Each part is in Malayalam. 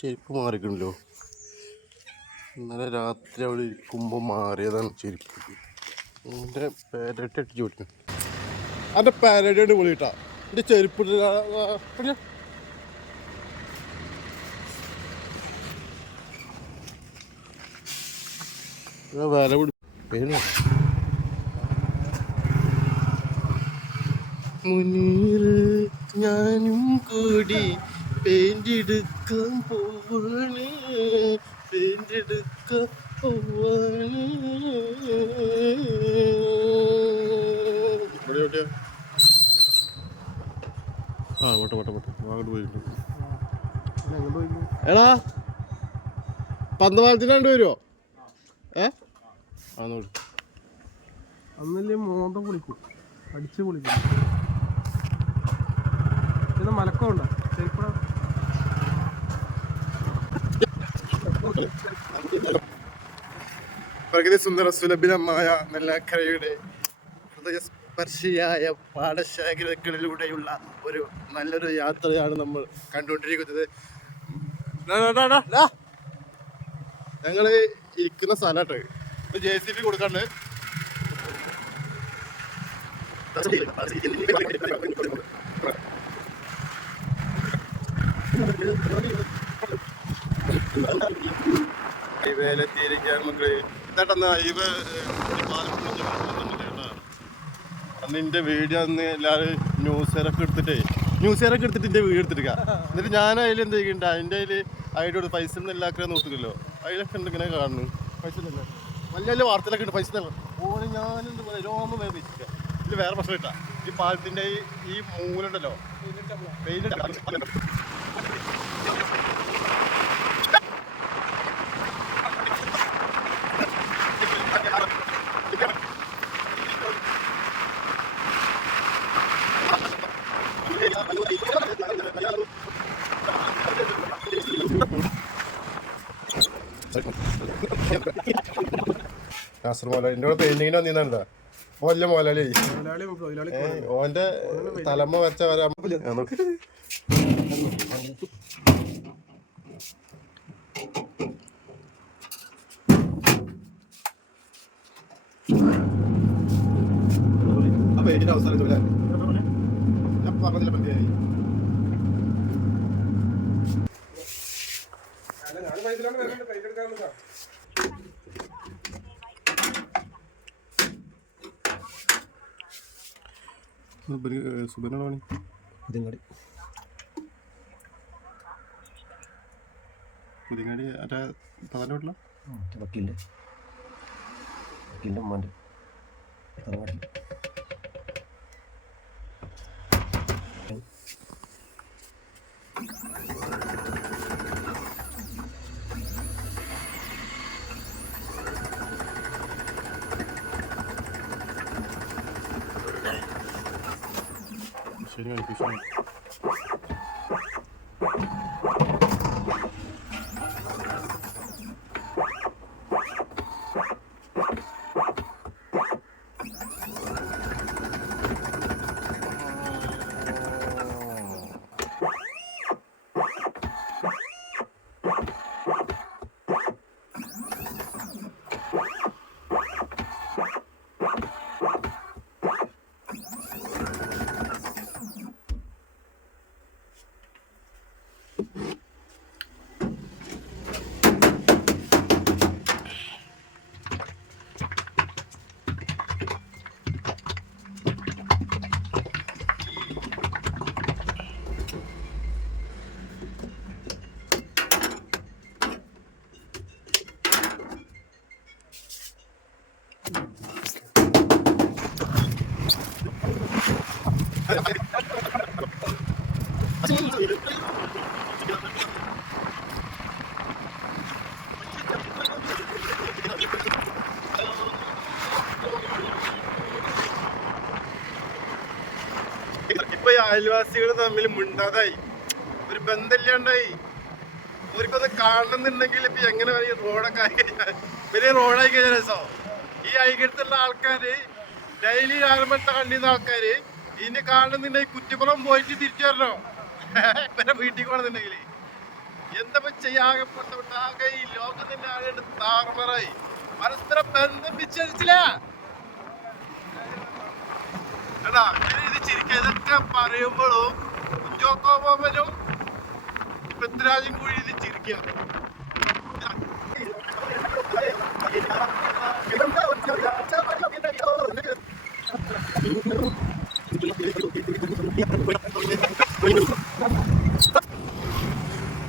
ചെരുപ്പ് മാറിക്കണല്ലോ. ഇന്നലെ രാത്രി അവിടെ ഇരിക്കുമ്പോൾ മാറിയതാണ് ചെരുപ്പ്. എൻ്റെ പാരറ്റ് അടിച്ച് ഓടിക്കണം. എൻ്റെ പാരറ്റ് വിളിട്ടാ എൻ്റെ ചെരുപ്പ് വില പിടി മുനീറ് ഞാനും കൂടി പെയിന്റ് എടുക്കാൻ പോവാണ്, പെയിന്റ് എടുക്കാൻ പോവാണ്. ആ പോട്ടെ പോട്ടെ പോട്ടെ അങ്ങോട്ട് പോയിട്ടുണ്ട്. എടാ പന്തപാലത്തിന് വരുമോ? ആ നോക്കി അന്നല്ലേ മോന്ത പൊളിക്കും, അടിച്ച് പൊളിക്കും. പിന്നെ മലക്കമുണ്ടോ ചെരുപ്പട പ്രകൃതി സുന്ദര സുലഭിതമായ നെല്ലാക്കരയുടെ ഹൃദയസ്പർശിയായ പാടശേഖരങ്ങളിലൂടെയുള്ള ഒരു നല്ലൊരു യാത്രയാണ് നമ്മൾ കണ്ടുകൊണ്ടിരിക്കുന്നത്. ഞങ്ങള് ഇരിക്കുന്ന സ്ഥലമായിട്ട് JCB കൊടുക്കാണ്ട് ഹൈവേയിലെത്തിയിരിക്കാൻ മക്കള് ഇതാട്ടെന്നാ ഇവ അന്ന് എൻ്റെ വീഡിയോ അന്ന് എല്ലാവരും ന്യൂസുകാരൊക്കെ എടുത്തിട്ട് എൻ്റെ വീഡിയോ എടുത്തിരിക്കുക. എന്നിട്ട് ഞാൻ അതിൽ എന്ത് ചെയ്യുന്നുണ്ട്, അതിൻ്റെ അതിൽ അതിൻ്റെ പൈസ ഒന്നും എല്ലാവരും നോക്കില്ലല്ലോ, അതിലൊക്കെ ഉണ്ട് ഇങ്ങനെ കാണുന്നു. പൈസ തന്നെ വലിയ വലിയ വാർത്തയിലൊക്കെ ഉണ്ട് പൈസ തന്നെ. ഓനെ ഞാനെന്ത് പറയാം രോമം വേറെ വെച്ചിരിക്കുക. ഇതിൽ വേറെ പ്രശ്നം ഇട്ടാ ഈ പാലത്തിൻ്റെ ഈ മൂലുണ്ടല്ലോ കാസർഗോഡ് എൻ്റെ കൂടെ പെയിന്റിങ്ങിന് വന്നിരുന്നുണ്ടാ ഓല്ല മോലാലി ഓന്റെ തലമ്മ വരച്ച വരാ പെയിന്റിന്റെ അവസാനം ഞാൻ പറഞ്ഞില്ല പറ്റിയായി. സുബനാണ് പുതിയങ്ങാടി മറ്റേ തവൻ്റെ വീട്ടില വക്കീലിൻ്റെ ഉമ്മാൻ്റെ തറവാട്ടിൽ. ശരിയാണ് ഫിഷാണ്. ഇപ്പൊ ഈ അയൽവാസികൾ തമ്മിൽ മിണ്ടാതായി, ഒരു ബന്ധമില്ലാണ്ടായി. അവർക്കൊന്ന് കാണണമെന്നുണ്ടെങ്കിൽ ഇപ്പൊ എങ്ങനെ റോഡൊക്കെ വലിയ റോഡായി കഴിഞ്ഞ രസം. ഈ ഐക്യത്തുള്ള ആൾക്കാര് ഡെയിലി രാമത്തെ കണ്ടിരുന്ന ആൾക്കാര് ഇനി കാണുന്നുണ്ടെങ്കിൽ കുറ്റിപ്പുറം പോയിട്ട് തിരിച്ചു വരണോ, ഇവരെ വീട്ടിൽ പോകണമെന്നുണ്ടെങ്കിൽ. എന്താ ചെയ്യാകപ്പെട്ട ഈ ലോകം തന്നെ ആകെ താറുമാറായി. പരസ്പരം ബന്ധം വിച്ഛേദിച്ചില്ല. എടാ ഇത് ചിരിക്കുക. ഇതൊക്കെ പറയുമ്പോഴും കുഞ്ചോക്കോമനും പൃഥ്വിരാജും കൂടി ഇത് ചിരിക്കുക.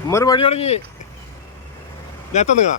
ഉമ്മറ് പണി തുടങ്ങി നേരത്തെ നിങ്ങളാ